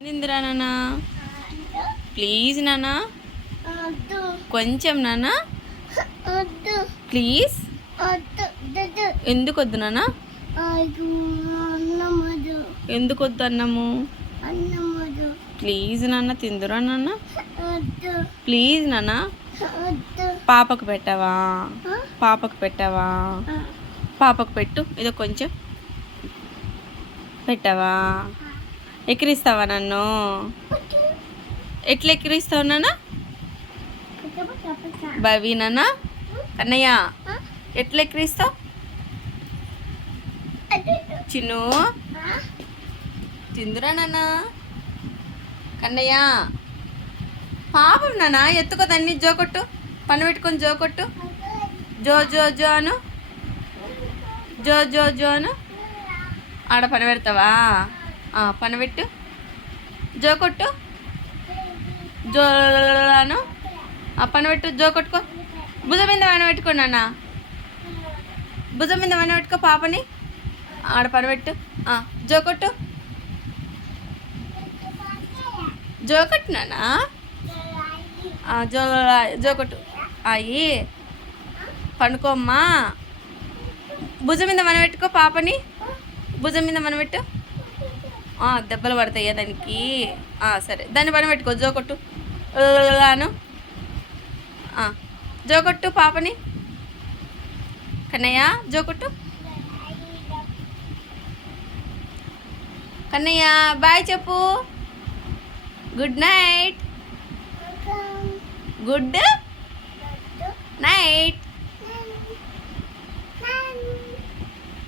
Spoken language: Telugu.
ఇందిరా నాన్న ప్లీజ్ నాన్న కొంచెం నాన్న ప్లీజ్ ఎందుకు వద్దు నాన్న ఎందుకు వద్దు అన్నము ప్లీజ్ నాన్న తిందురా నాన్న ప్లీజ్ నాన్న పాపకు పెట్టవా పాపకు పెట్టవా పాపకు పెట్టు ఏదో కొంచెం పెట్టవా ఎక్కిరిస్తావా నన్ను ఎట్లా ఎక్కిరిస్తావు నాన్న బావి నాన్న కన్నయ్య ఎట్లా ఎక్కిరిస్తావు చిన్ను తిందురా నాన్న కన్నయ్య పాపం నాన్న ఎత్తుకోదాన్ని జోకొట్టు పని పెట్టుకొని జోకొట్టు జో జో జో అను జో జో జో అను ఆడ పని పెడతావా పని పెట్టు జో కొట్టు జోను పని పెట్టు జో కొట్టుకో భుజం మీద పని పెట్టుకో నాన్న భుజం మీద పని పెట్టుకో పాపని ఆడ పని పెట్టు జో కొట్టు జో కొట్టు నాన్న జో జో కొట్టు అయ్యి పండుకోమ్మా భుజం మీద మన పెట్టుకో పాపని భుజం మీద మన పెట్టు దెబ్బలు పడతాయా దానికి సరే దాన్ని పని పెట్టుకో జోకొట్టు అను జోకొట్టు పాపని కన్నయ్య జోకొట్టు కన్నయ్య బాయ్ చెప్పు గుడ్ నైట్ గుడ్ నైట్